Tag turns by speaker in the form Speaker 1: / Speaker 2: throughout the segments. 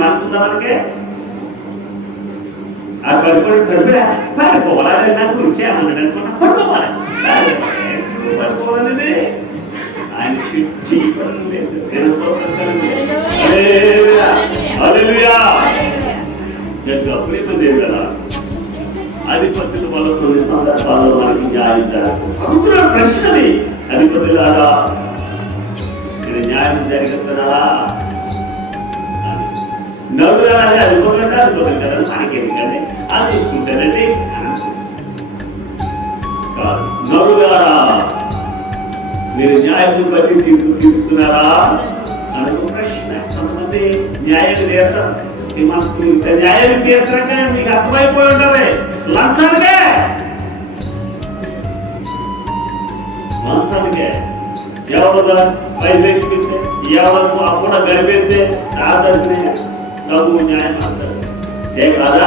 Speaker 1: మనసు ఉందా మనకి ఆ పడిపోయి పడిపోయా పడిపోవాలని నా గురించి అనుకున్నా. పడిపోవాలి పడిపోవాలని ఆయన చిట్టి పడలేదు ప్రేమ దేవుడా? అధిపతులు వల్ల కొన్ని సందర్భాల్లో మనకి న్యాయం జరగదు. ప్రశ్నది. అధిపతులారా న్యాయం జరిగిస్తున్నారా నలుగురాలే అధిపతులంటే అధిపతులు కదా మనకి ఎందుకండి అది చూసుకుంటానండి అని కాదు నలుగారా మీరు న్యాయం బట్టి తీర్పు తీరుస్తున్నారా అనకు ప్రశ్న కొంతమంది న్యాయాన్ని తీర్చరు. ఈ మనకు ఇంత న్యాయాన్ని తీర్చరంటే మీకు అర్థమైపోయి ఉంటది. లంచానికే. లంచానికే. ఎవరు పైసెక్కితే ఎవరు అప్పుడు గడిపితే ఆదరణ డబ్బు న్యాయం అంటారు ఏ కాదా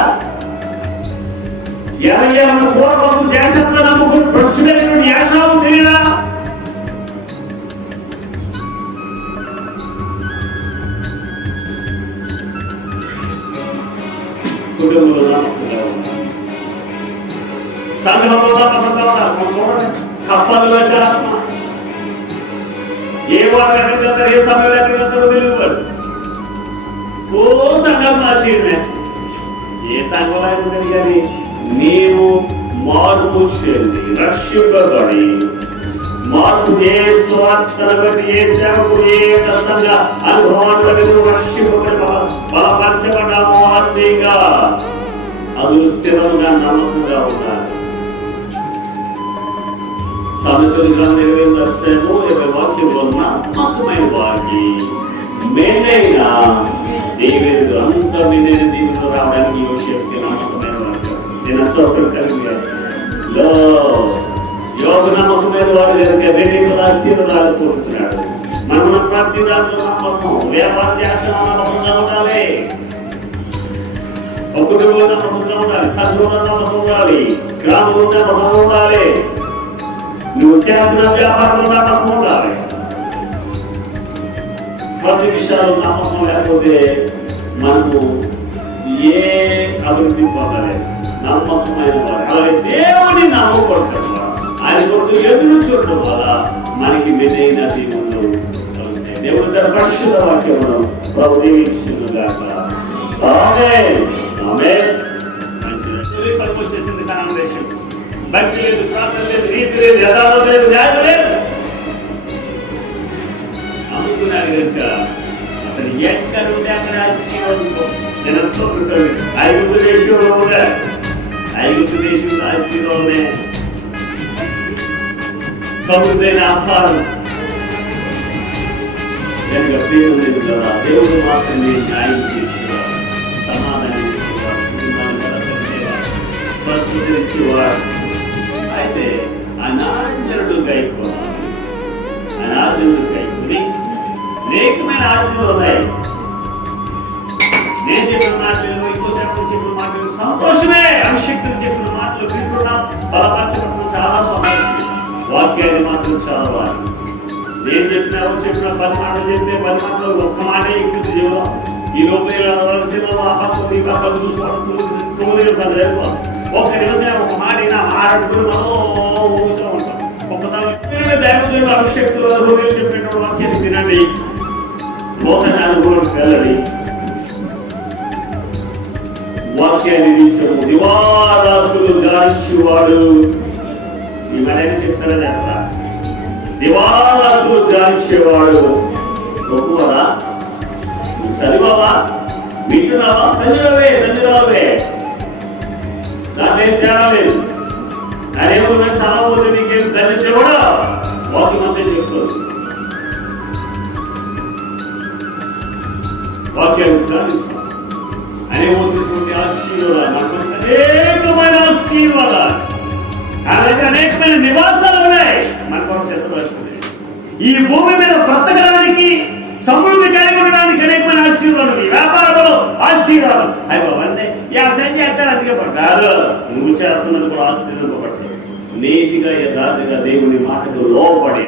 Speaker 1: ఎవరి మన కూర కోసం చేసేంత నమ్ముకుని ప్రశ్నటువంటి యాశావు తెలియదా కుటుంబంలో నమ్మకంగా ఉండాలి. సంఘంలో నమ్మకంగా ఉండాలి మనం చూడండి కప్పలు పెట్టారు ఆత్మ ఏ వారు ఎక్కడికి వెళ్తారు ఏ సమయంలో ఎక్కడికి వెళ్తారో తెలియదు ఓ సంఘం మార్చేయడమే ఏ సంఘంలో అయినా తెలియాలి నీవు మార్పు చెంది రక్షింపబడి మార్పు ఏ స్వార్థను బట్టి ఏ సేవకు ఏ సంఘ అనుభవాన్ని బట్టి రక్షింపబడి బలపరచబడ్డాము ఆత్మీయంగా? అది స్థిరంగా నమ్మకంగా ఉండాలి. సామెతలు గ్రంథం ఇరవై ఇరవై వాక్యంలో నమ్మకమైన వారికి మేలైన నేను స్తోత్రం కలిగి లో యోగ నమ్మకమైన వాడు కనుక రెండు ఆశీర్వాదాలు కోరుతున్నాడు మనం మన ప్రతి దాంట్లో నమ్మకం వ్యాపారం చేస్తున్న నమ్మకంగా ఉండాలి ఒకటిలో నమ్మకంగా ఉండాలి సంఘంలో నమ్మకం ఉండాలి గ్రామంలో నమ్మకం ఉండాలి నువ్వు చేస్తున్న వ్యాపారంలో నమ్మకం ఉండాలి ప్రతి విషయాలు నమ్మకం లేకపోతే మనము ఏ అభివృద్ధి పొందలేదు నమ్మకమైన వాడు దేవుని నమ్మకూడదు. ఆయన కొరకు ఎదురు చూడడం వల్ల మనకి మెనైన దేవుళ్ళు కలుగుతాయి. దేవుడు తన పరిశుద్ధ వాక్యమును ప్రభు దీవించుగాక మంచిది. తొలి వచ్చేసింది కనాన భక్తి లేదు ప్రార్థన లేదు నీతి లేదు యథార్థం లేదు న్యాయం లేదు. అమ్ముకున్నాడు కనుక అతను ఎక్కడ ఉంటే అక్కడ ఆశీర్వాదం జనస్తోత్రం ఐగుప్తు దేశంలో కూడా ఐగుప్తు దేశంలో ఆశీర్వాదమే సమృద్ధైన ఆహారం కనుక ప్రేమ లేదు కదా దేవుడు మాత్రమే న్యాయం చేసేవాడు సమాధానం ఇచ్చేవాడు కుటుంబాన్ని బలపరిచేవాడు స్వస్థత ఇచ్చేవాడు చదవాలి నేను చెప్పిన చెప్పిన పది మాటలు చెప్తే పది మాటలు ఒక్క మాటే ఎక్కుతుంది దేవుడు ఈ లోపల ఆలోచన ఆ పక్కన ఈ పక్కన చూసుకోవడం తొమ్మిది తొమ్మిది నిమిషాలు జరిగిపోవాలి ఒక్క నిమిషం ఒక మాట అయినా మాట్లాడుకుని మనం ఊగుతూ ఉంటాం. ఒక దైవజనుల అభిషక్తులు అనుభవం చెప్పిన వాక్యాన్ని తినండి నూతన అనుభవం వెళ్ళండి వాక్యాన్ని నిలిచము దివారాత్రులు గాలించేవాడు ఈ మనకి చెప్తారా చెప్పరా దివారాత్రులు ధ్యానించేవాడు గొప్పవరా చదివావా? వింటున్నావా? తండ్రివే తండ్రిరావే దాంట్లో ఏం తేడా లేదు. అదేమో నేను చదవబోతే నీకేం తల్లి కూడా వాక్యం అంతే చెప్తారు. వాక్యాన్ని ధ్యానిస్తాం అనేకమైనటువంటి ఆశీర్వాదాలు. అనేకమైన ఆశీర్వాదాలు. అలాగే అనేకమైన నివాసాలు మన కొరకు ఈ భూమి మీద బ్రతకడానికి సమృద్ధి కలిగి ఉండడానికి అనేకమైన ఆశీర్వాదం ఈ వ్యాపారంలో ఆశీర్వాదం అయ్యి బాబు అంటే వ్యవసాయం చేస్తారు అందుకే పడతారు. నువ్వు చేస్తున్నది కూడా ఆశీర్వదింపబడుతుంది నీతిగా యథార్థిగా దేవుని మాటకు లోపడి